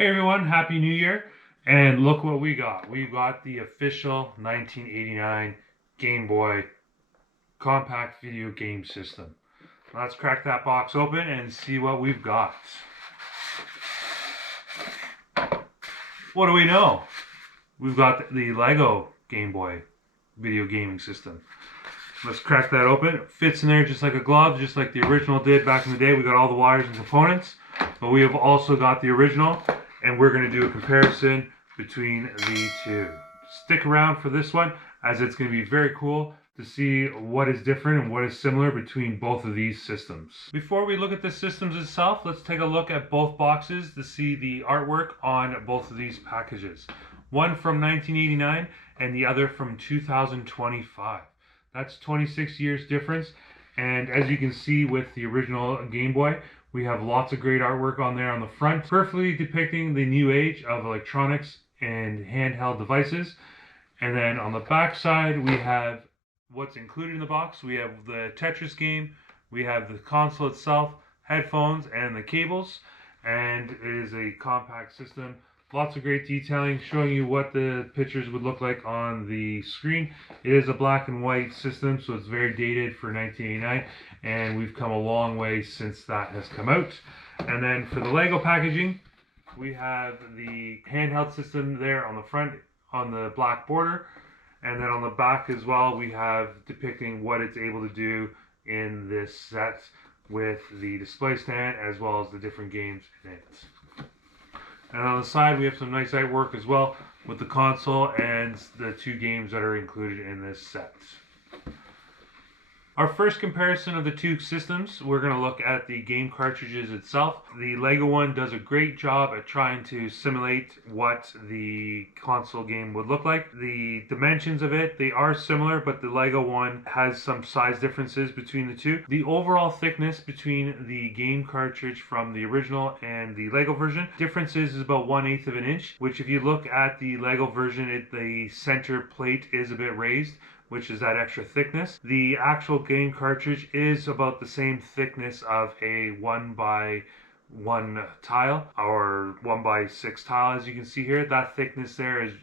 Hey everyone, Happy New Year. And look what we got. We got the official 1989 Game Boy compact video game system. Let's crack that box open and see what we've got. What do we know? We've got the Lego Game Boy video gaming system. Let's crack that open. It fits in there just like a glove, just like the original did back in the day. We got all the wires and components, but we have also got the original, and we're going to do a comparison between the two. Stick around for this one, as it's going to be very cool to see what is different and what is similar between both of these systems. Before we look at the systems itself, let's take a look at both boxes to see the artwork on both of these packages. One from 1989 and the other from 2025. That's 26 years difference, and as you can see with the original Game Boy, we have lots of great artwork on there on the front, perfectly depicting the new age of electronics and handheld devices. And then on the back side, we have what's included in the box. We have the Tetris game, we have the console itself, headphones, and the cables. And it is a compact system. Lots of great detailing, showing you what the pictures would look like on the screen. It is a black and white system, so it's very dated for 1989, and we've come a long way since that has come out. And then for the Lego packaging, we have the handheld system there on the front on the black border, and then on the back as well, we have depicting what it's able to do in this set with the display stand as well as the different games in it. And on the side, we have some nice artwork as well with the console and the two games that are included in this set. Our first comparison of the two systems, we're going to look at the game cartridges itself. The Lego one does a great job at trying to simulate what the console game would look like. The dimensions of it, they are similar, but the Lego one has some size differences between the two. The overall thickness between the game cartridge from the original and the Lego version, differences is about 1/8 of an inch, which if you look at the Lego version, the center plate is a bit raised, which is that extra thickness. The actual game cartridge is about the same thickness of a 1x1 tile or 1x6 tile, as you can see here. That thickness there is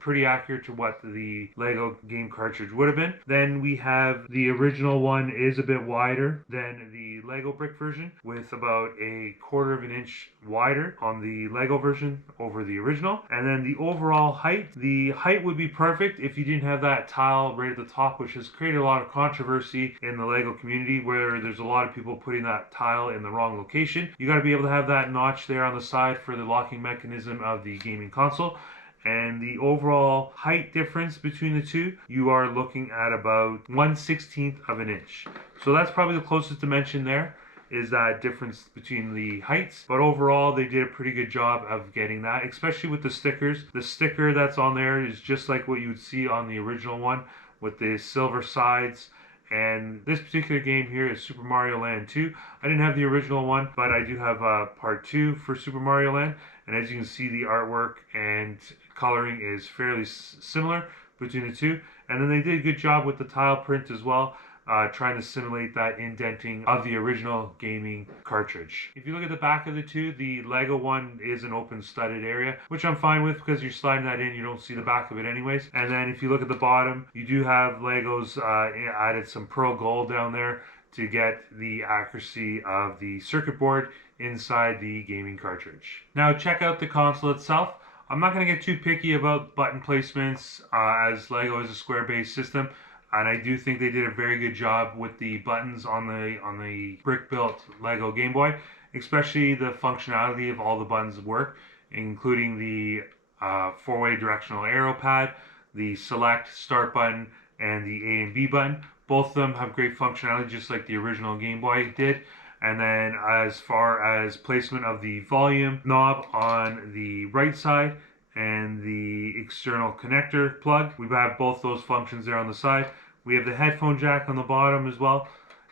pretty accurate to what the Lego game cartridge would have been. Then we have the original one is a bit wider than the Lego brick version, with about a 1/4 of an inch wider on the Lego version over the original. And then the overall height, the height would be perfect if you didn't have that tile right at the top, which has created a lot of controversy in the Lego community, where there's a lot of people putting that tile in the wrong location. You got to be able to have that notch there on the side for the locking mechanism of the gaming console. And the overall height difference between the two, you are looking at about 1/16 of an inch. So that's probably the closest dimension there, is that difference between the heights. But overall, they did a pretty good job of getting that, especially with the stickers. The sticker that's on there is just like what you would see on the original one, with the silver sides. And this particular game here is Super Mario Land 2. I didn't have the original one, but I do have part 2 for Super Mario Land. And as you can see, the artwork and coloring is fairly similar between the two. And then they did a good job with the tile print as well, trying to simulate that indenting of the original gaming cartridge. If you look at the back of the two, the Lego one is an open studded area, which I'm fine with because you're sliding that in, you don't see the back of it anyways. And then if you look at the bottom, you do have Legos added some pearl gold down there to get the accuracy of the circuit board inside the gaming cartridge. Now check out the console itself. I'm not going to get too picky about button placements, as Lego is a square-based system, and I do think they did a very good job with the buttons on the brick-built Lego Game Boy, especially the functionality of all the buttons work, including the 4-way directional arrow pad, the select start button, and the A and B button. Both of them have great functionality, just like the original Game Boy did. And then as far as placement of the volume knob on the right side and the external connector plug, we have both those functions there on the side. We have the headphone jack on the bottom as well,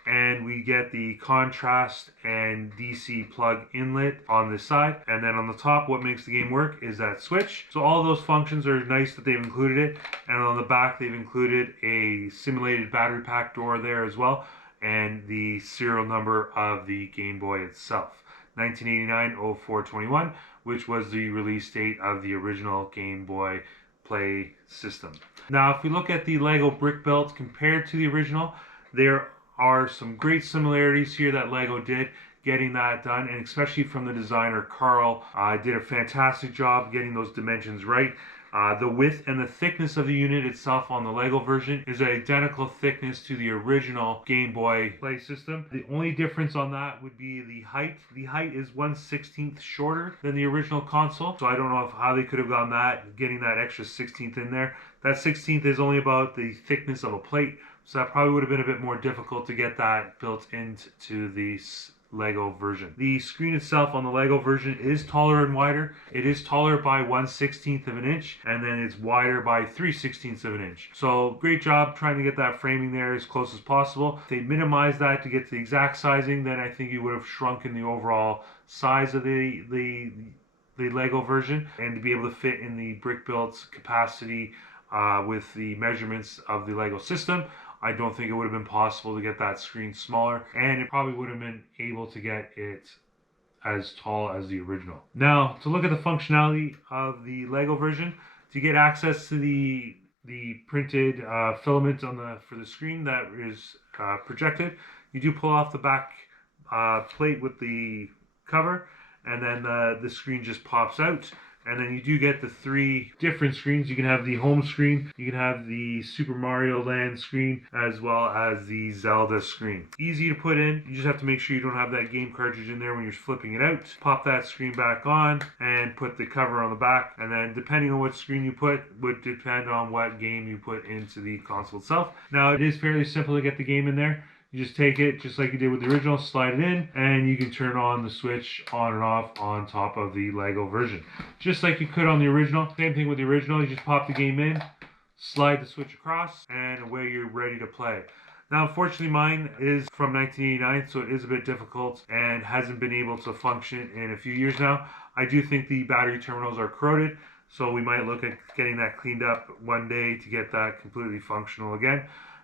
and we get the contrast and DC plug inlet on this side. And then on the top, what makes the game work is that switch. So all those functions are nice that they've included it. And on the back, they've included a simulated battery pack door there as well, and the serial number of the Game Boy itself. 1989-0421, which was the release date of the original Game Boy Play system. Now, if we look at the Lego brick build compared to the original, there are some great similarities here that Lego did getting that done, and especially from the designer Carl did a fantastic job getting those dimensions right. The width and the thickness of the unit itself on the Lego version is an identical thickness to the original Game Boy Play system. The only difference on that would be the height. The height is 1/16 shorter than the original console, so I don't know how they could have done that, getting that extra 16th in there. That 16th is only about the thickness of a plate, so that probably would have been a bit more difficult to get that built into the Lego version. The screen itself on the Lego version is taller and wider. It is taller by 1/16 of an inch, and then it's wider by 3/16 of an inch. So great job trying to get that framing there as close as possible. If they minimized that to get to the exact sizing, then I think you would have shrunken the overall size of the Lego version, and to be able to fit in the brick build's capacity with the measurements of the Lego system, I don't think it would have been possible to get that screen smaller, and it probably would have been able to get it as tall as the original. Now, to look at the functionality of the Lego version, to get access to the printed filament for the screen that is projected, you do pull off the back plate with the cover, and then the screen just pops out. And then you do get the 3 different screens. You can have the home screen, you can have the Super Mario Land screen, as well as the Zelda screen. Easy to put in. You just have to make sure you don't have that game cartridge in there when you're flipping it out. Pop that screen back on and put the cover on the back. And then depending on what screen you put would depend on what game you put into the console itself. Now, it is fairly simple to get the game in there. You just take it, just like you did with the original, slide it in, and you can turn on the switch on and off on top of the Lego version. Just like you could on the original. Same thing with the original, you just pop the game in, slide the switch across, and away you're ready to play. Now, unfortunately, mine is from 1989, so it is a bit difficult and hasn't been able to function in a few years now. I do think the battery terminals are corroded, so we might look at getting that cleaned up one day to get that completely functional again.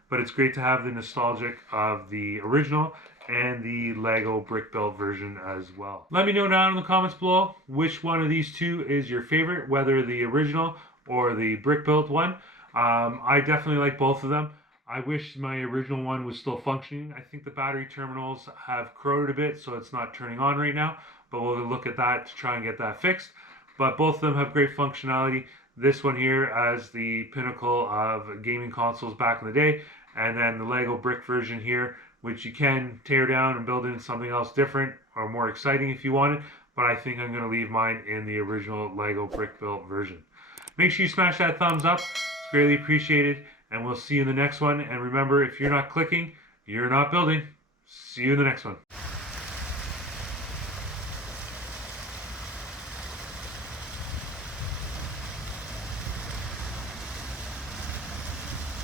But it's great to have the nostalgic of the original and the Lego brick build version as well. Let me know down in the comments below which one of these two is your favorite, whether the original or the brick built one. I definitely like both of them. I wish my original one was still functioning. I think the battery terminals have corroded a bit, so it's not turning on right now, but we'll look at that to try and get that fixed. But both of them have great functionality. This one here as the pinnacle of gaming consoles back in the day, and then the Lego brick version here, which you can tear down and build into something else different or more exciting if you wanted, but I think I'm going to leave mine in the original Lego brick built version. Make sure you smash that thumbs up. It's greatly appreciated, and we'll see you in the next one. And remember, if you're not clicking, you're not building. See you in the next one.